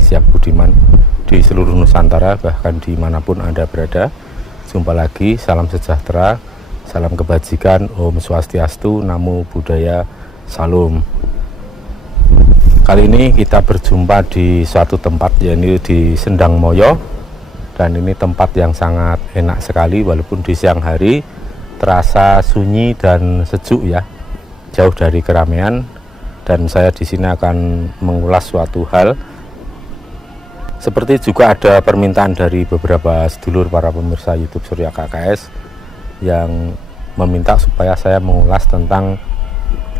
Siap Budiman di seluruh Nusantara, bahkan dimanapun Anda berada. Jumpa lagi, salam sejahtera, salam kebajikan, Om Swastiastu, Namo Buddhaya, Salam. Kali ini kita berjumpa di suatu tempat, yaitu di Sendang Moyo, dan ini tempat yang sangat enak sekali, walaupun di siang hari terasa sunyi dan sejuk ya, jauh dari keramaian. Dan saya di sini akan mengulas suatu hal. Seperti juga ada permintaan dari beberapa sedulur para pemirsa YouTube Surya KKS yang meminta supaya saya mengulas tentang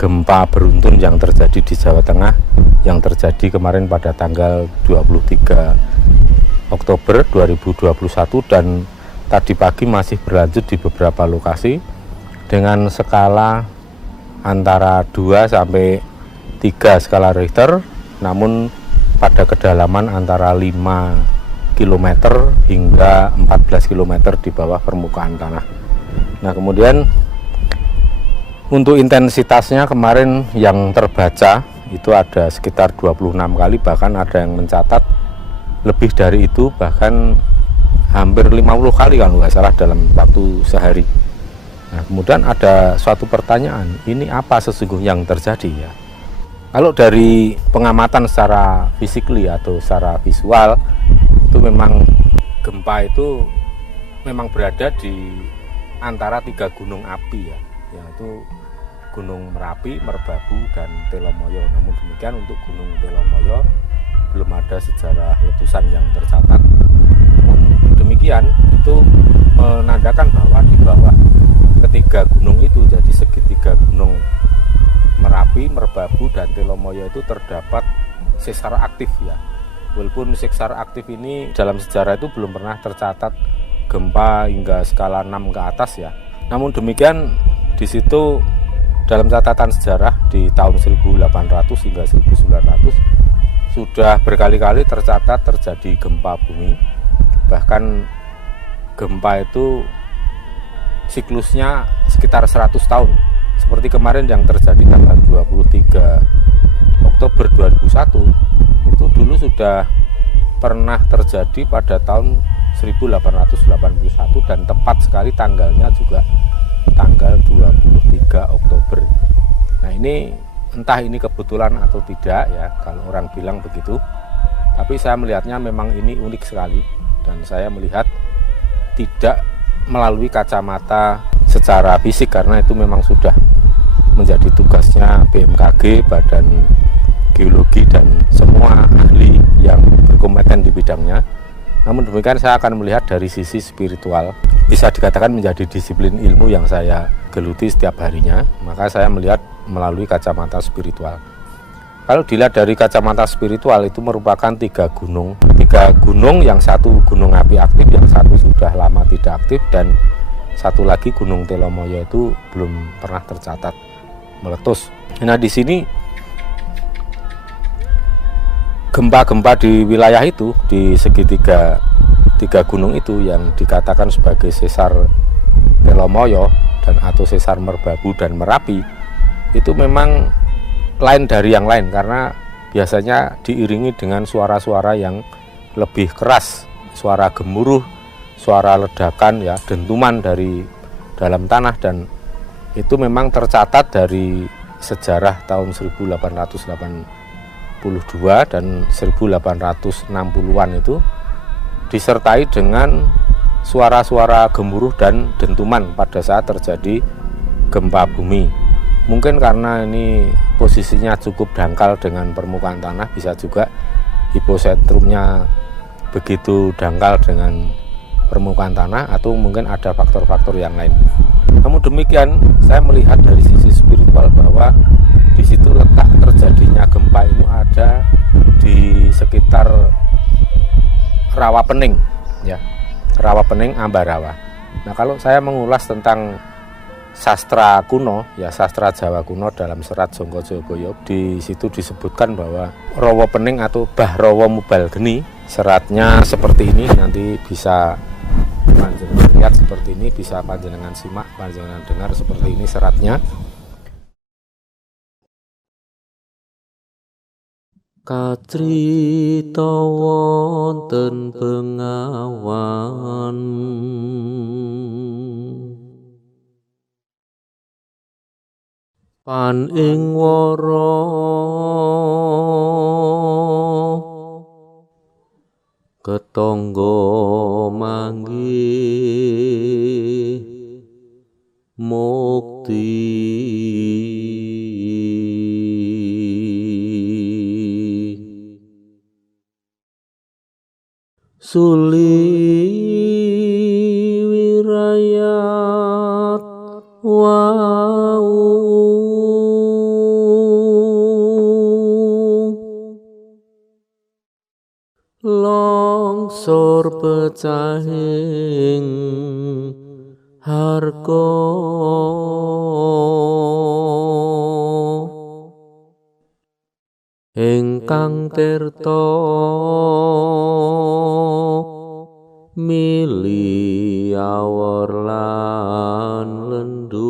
gempa beruntun yang terjadi di Jawa Tengah, yang terjadi kemarin pada tanggal 23 Oktober 2021 dan tadi pagi masih berlanjut di beberapa lokasi dengan skala antara 2 sampai 3 skala Richter, namun pada kedalaman antara 5 km hingga 14 km di bawah permukaan tanah. Nah, kemudian untuk intensitasnya kemarin yang terbaca itu ada sekitar 26 kali, bahkan ada yang mencatat lebih dari itu, bahkan hampir 50 kali kalau nggak salah dalam waktu sehari. Nah, kemudian ada suatu pertanyaan, ini apa sesungguhnya yang terjadi ya? Kalau dari pengamatan secara fisikly atau secara visual, itu memang gempa itu memang berada di antara 3 gunung api ya, yaitu Gunung Merapi, Merbabu, dan Telomoyo. Namun demikian untuk Gunung Telomoyo belum ada sejarah letusan yang tercatat. Namun demikian itu menandakan bahwa di bawah ketiga gunung itu, jadi segitiga Gunung Merapi, Merbabu, dan Telomoyo itu terdapat sesar aktif ya. Walaupun sesar aktif ini dalam sejarah itu belum pernah tercatat gempa hingga skala 6 ke atas ya. Namun demikian di situ dalam catatan sejarah di tahun 1800 hingga 1900 sudah berkali-kali tercatat terjadi gempa bumi. Bahkan gempa itu siklusnya sekitar 100 tahun. Seperti kemarin yang terjadi tanggal 23 Oktober 2001 itu dulu sudah pernah terjadi pada tahun 1881 dan tepat sekali tanggalnya juga tanggal 23 Oktober. Nah, ini entah ini kebetulan atau tidak ya, kalau orang bilang begitu, tapi saya melihatnya memang ini unik sekali, dan saya melihat tidak melalui kacamata secara fisik, karena itu memang sudah menjadi tugasnya BMKG, Badan Geologi, dan semua ahli yang berkompeten di bidangnya. Namun demikian saya akan melihat dari sisi spiritual, bisa dikatakan menjadi disiplin ilmu yang saya geluti setiap harinya, maka saya melihat melalui kacamata spiritual. Kalau dilihat dari kacamata spiritual, itu merupakan tiga gunung, yang satu gunung api aktif, yang satu sudah lama tidak aktif, dan satu lagi Gunung Telomoyo itu belum pernah tercatat meletus. Nah, di sini gempa-gempa di wilayah itu, di segitiga tiga gunung itu yang dikatakan sebagai sesar Telomoyo dan atau sesar Merbabu dan Merapi, itu memang lain dari yang lain karena biasanya diiringi dengan suara-suara yang lebih keras, suara gemuruh, suara ledakan, ya, dentuman dari dalam tanah. Dan itu memang tercatat dari sejarah tahun 1882 dan 1860-an itu disertai dengan suara-suara gemuruh dan dentuman pada saat terjadi gempa bumi. Mungkin karena ini posisinya cukup dangkal dengan permukaan tanah, bisa juga hiposentrumnya begitu dangkal dengan permukaan tanah, atau mungkin ada faktor-faktor yang lain. Namun demikian, saya melihat dari sisi spiritual bahwa di situ letak terjadinya gempa ini ada di sekitar Rawapening, ya, Rawapening, Ambarawa. Nah, kalau saya mengulas tentang sastra kuno, ya, sastra Jawa kuno dalam serat Jongko Joyoboyo, di situ disebutkan bahwa Rawapening atau Bahrawa Mubalgeni, seratnya seperti ini, nanti bisa panjenengan lihat seperti ini, bisa panjenengan simak, panjenengan dengar seperti ini seratnya. Kacrita wonten Bengawan, pan ing wara ketangga manggih mukti. Suli wirayat wau longsor pecahing harga, ingkang tirta mili awor lan lendut,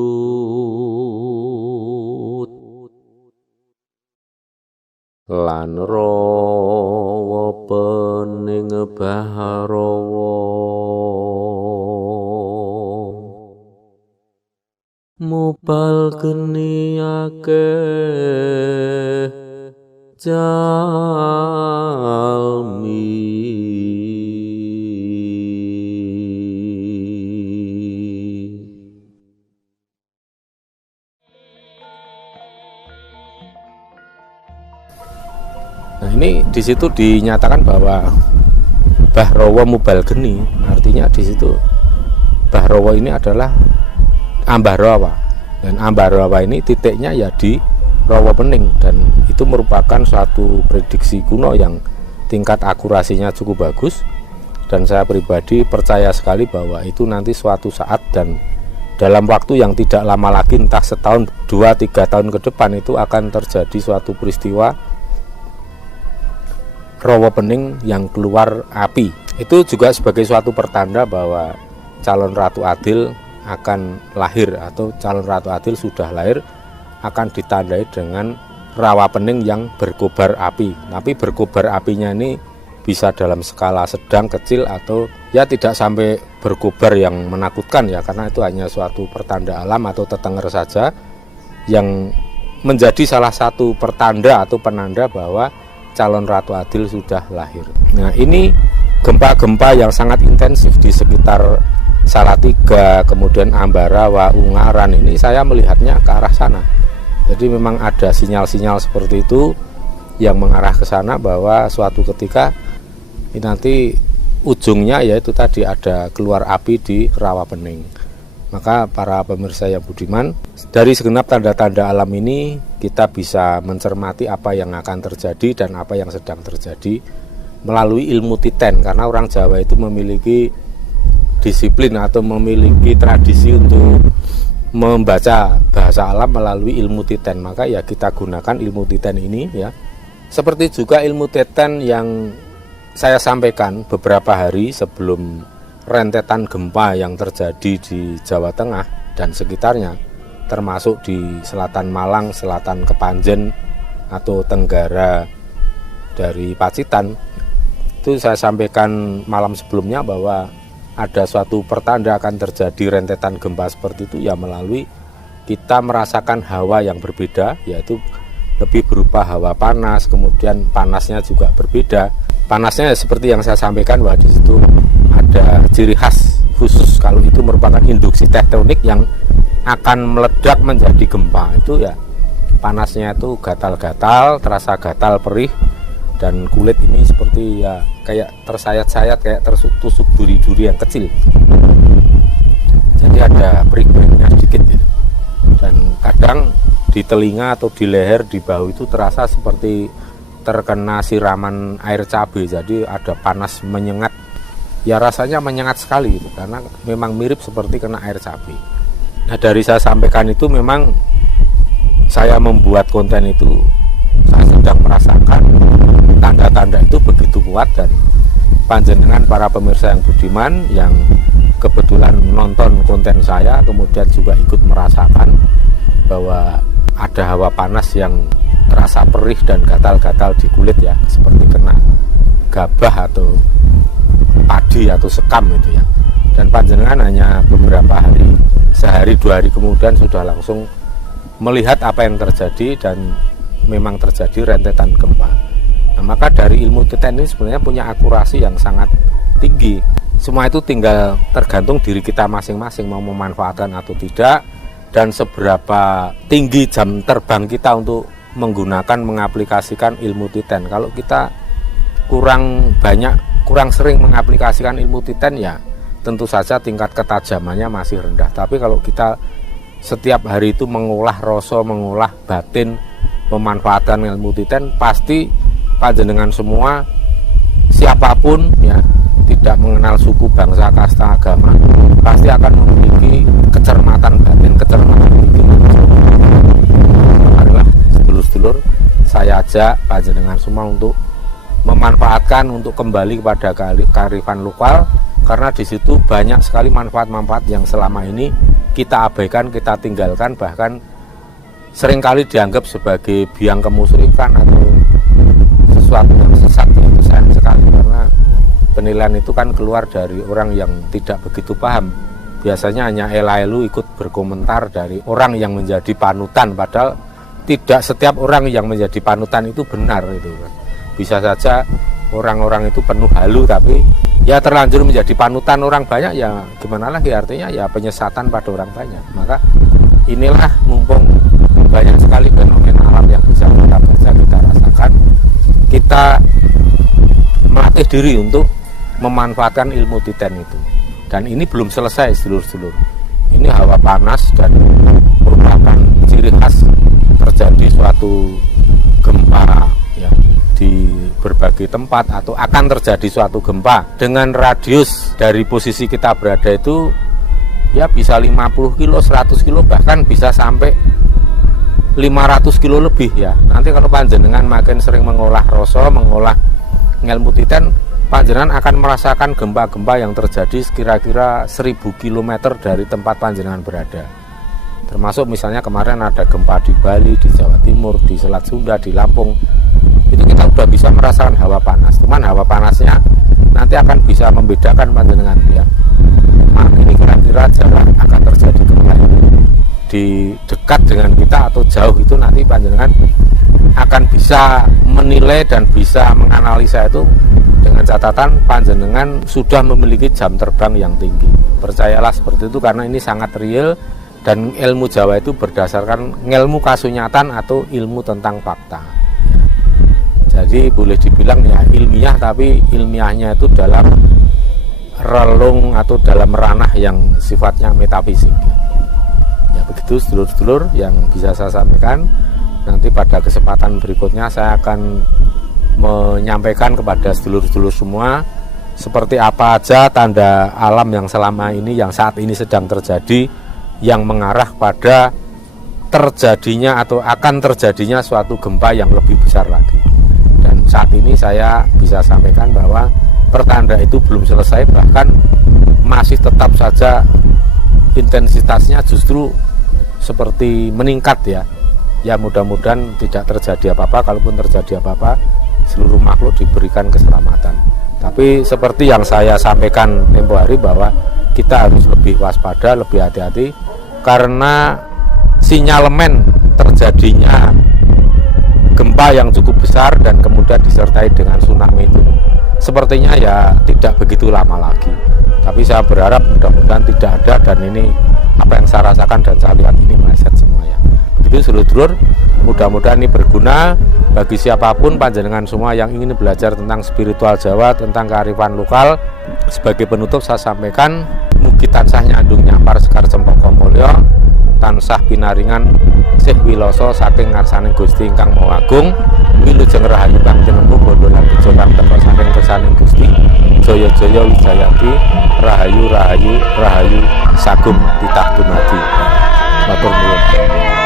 lan rawa pening Bahrawa Mubalgeni akeh jalmi. Nah, ini di situ dinyatakan bahwa Bahrawa Mubalgeni, artinya di situ Bahrawa ini adalah Ambarawa, dan Ambarawa ini titiknya ya di Rawapening, dan itu merupakan suatu prediksi kuno yang tingkat akurasinya cukup bagus, dan saya pribadi percaya sekali bahwa itu nanti suatu saat dan dalam waktu yang tidak lama lagi, entah setahun, 2-3 tahun ke depan, itu akan terjadi suatu peristiwa Rawapening yang keluar api. Itu juga sebagai suatu pertanda bahwa calon Ratu Adil akan lahir, atau calon Ratu Adil sudah lahir, akan ditandai dengan Rawapening yang berkobar api. Tapi berkobar apinya ini bisa dalam skala sedang, kecil, atau ya tidak sampai berkobar yang menakutkan, ya, karena itu hanya suatu pertanda alam atau tetenger saja yang menjadi salah satu pertanda atau penanda bahwa calon Ratu Adil sudah lahir. Nah, ini gempa-gempa yang sangat intensif di sekitar Salatiga, kemudian Ambarawa, Ungaran, ini saya melihatnya ke arah sana. Jadi memang ada sinyal-sinyal seperti itu yang mengarah ke sana bahwa suatu ketika ini nanti ujungnya yaitu tadi ada keluar api di Rawapening. Maka para pemirsa yang budiman, dari segenap tanda-tanda alam ini kita bisa mencermati apa yang akan terjadi dan apa yang sedang terjadi melalui ilmu titen, karena orang Jawa itu memiliki disiplin atau memiliki tradisi untuk membaca bahasa alam melalui ilmu titen, maka ya kita gunakan ilmu titen ini ya. Seperti juga ilmu titen yang saya sampaikan beberapa hari sebelum rentetan gempa yang terjadi di Jawa Tengah dan sekitarnya, termasuk di selatan Malang, selatan Kepanjen atau tenggara dari Pacitan. Itu saya sampaikan malam sebelumnya bahwa ada suatu pertanda akan terjadi rentetan gempa seperti itu ya melalui kita merasakan hawa yang berbeda, yaitu lebih berupa hawa panas, kemudian panasnya juga berbeda. Panasnya seperti yang saya sampaikan bahwa di situ ada ciri khas khusus kalau itu merupakan induksi tektonik yang akan meledak menjadi gempa. Itu ya panasnya itu gatal-gatal, terasa gatal perih, dan kulit ini seperti ya kayak tersayat-sayat, kayak tertusuk duri-duri yang kecil. Jadi ada perih-perihnya sedikit ya. Dan kadang di telinga atau di leher, di bahu itu terasa seperti terkena siraman air cabai. Jadi ada panas menyengat. Ya rasanya menyengat sekali itu, karena memang mirip seperti kena air cabai. Nah, dari saya sampaikan itu memang saya membuat konten itu, saya sedang merasakan tanda-tanda itu begitu kuat, dan panjenengan para pemirsa yang budiman yang kebetulan menonton konten saya kemudian juga ikut merasakan bahwa ada hawa panas yang terasa perih dan gatal-gatal di kulit ya, seperti kena gabah atau padi atau sekam itu ya. Dan panjenengan hanya beberapa hari, sehari dua hari kemudian sudah langsung melihat apa yang terjadi, dan memang terjadi rentetan gempa. Nah, maka dari ilmu titen ini sebenarnya punya akurasi yang sangat tinggi. Semua itu tinggal tergantung diri kita masing-masing mau memanfaatkan atau tidak, dan seberapa tinggi jam terbang kita untuk menggunakan, mengaplikasikan ilmu titen. Kalau kita kurang sering mengaplikasikan ilmu titen ya tentu saja tingkat ketajamannya masih rendah. Tapi kalau kita setiap hari itu mengolah rasa, mengolah batin, memanfaatkan ilmu titen, pasti panjenengan semua siapapun ya, tidak mengenal suku, bangsa, kasta, agama, pasti akan memiliki kecermatan batin, kecermatan itu. Marilah sedulur-sedulur, saya ajak panjenengan semua untuk memanfaatkan, untuk kembali kepada kearifan lokal, karena di situ banyak sekali manfaat-manfaat yang selama ini kita abaikan, kita tinggalkan, bahkan seringkali dianggap sebagai biang kemusyrikan atau sesuatu yang sesat. Itu sayang sekali, karena penilaian itu kan keluar dari orang yang tidak begitu paham. Biasanya hanya elu ikut berkomentar dari orang yang menjadi panutan, padahal tidak setiap orang yang menjadi panutan itu benar itu kan. Bisa saja orang-orang itu penuh halu, tapi ya terlanjur menjadi panutan orang banyak, ya gimana lagi, artinya ya penyesatan pada orang banyak. Maka inilah, mumpung banyak sekali fenomena alam yang bisa kita baca, kita rasakan, kita melatih diri untuk memanfaatkan ilmu titen itu. Dan ini belum selesai sedulur-sedulur, ini hawa panas dan merupakan ciri khas terjadi suatu gempa ya di berbagai tempat, atau akan terjadi suatu gempa dengan radius dari posisi kita berada itu ya bisa 50 kilo, 100 kilo, bahkan bisa sampai 500 kilo lebih ya. Nanti kalau panjenengan makin sering mengolah rasa, mengolah ilmu titen, panjenengan akan merasakan gempa-gempa yang terjadi kira-kira 1000 km dari tempat panjenengan berada. Termasuk misalnya kemarin ada gempa di Bali, di Jawa Timur, di Selat Sunda, di Lampung. Itu kita sudah bisa merasakan hawa panas. Cuman hawa panasnya nanti akan bisa membedakan panjenengan ya. Ini kira-kira jarak akan terjadi gempa di dekat dengan kita atau jauh, itu nanti panjenengan akan bisa menilai dan bisa menganalisa itu dengan catatan panjenengan sudah memiliki jam terbang yang tinggi. Percayalah seperti itu, karena ini sangat real, dan ilmu Jawa itu berdasarkan ilmu kasunyatan atau ilmu tentang fakta. Jadi boleh dibilang ya ilmiah, tapi ilmiahnya itu dalam relung atau dalam ranah yang sifatnya metafisik. Ya begitu sedulur-sedulur yang bisa saya sampaikan. Nanti pada kesempatan berikutnya saya akan menyampaikan kepada sedulur-sedulur semua seperti apa aja tanda alam yang selama ini, yang saat ini sedang terjadi, yang mengarah pada terjadinya atau akan terjadinya suatu gempa yang lebih besar lagi. Dan saat ini saya bisa sampaikan bahwa pertanda itu belum selesai, bahkan masih tetap saja intensitasnya justru seperti meningkat ya. Ya mudah-mudahan tidak terjadi apa-apa, kalaupun terjadi apa-apa seluruh makhluk diberikan keselamatan. Tapi seperti yang saya sampaikan tempo hari bahwa kita harus lebih waspada, lebih hati-hati karena sinyalemen terjadinya gempa yang cukup besar dan kemudian disertai dengan tsunami itu sepertinya ya tidak begitu lama lagi. Tapi saya berharap mudah-mudahan tidak ada, dan ini apa yang saya rasakan dan saya lihat ini meleset semua ya. Begitu sedulur, mudah-mudahan ini berguna bagi siapapun panjenengan semua yang ingin belajar tentang spiritual Jawa, tentang kearifan lokal. Sebagai penutup saya sampaikan, mugi tansah nyandung nyampar sekar cempaka mulya, tansah pinaringan sih wiloso saking ngarsaning Gusti ingkang Maha Agung, wilujeng rahayu kang tinemu bondo lan bejo kang teka saking kersaning Gusti, jaya-jaya wijayati, rahayu rahayu rahayu sagung titah dumadi. Matur nuwun.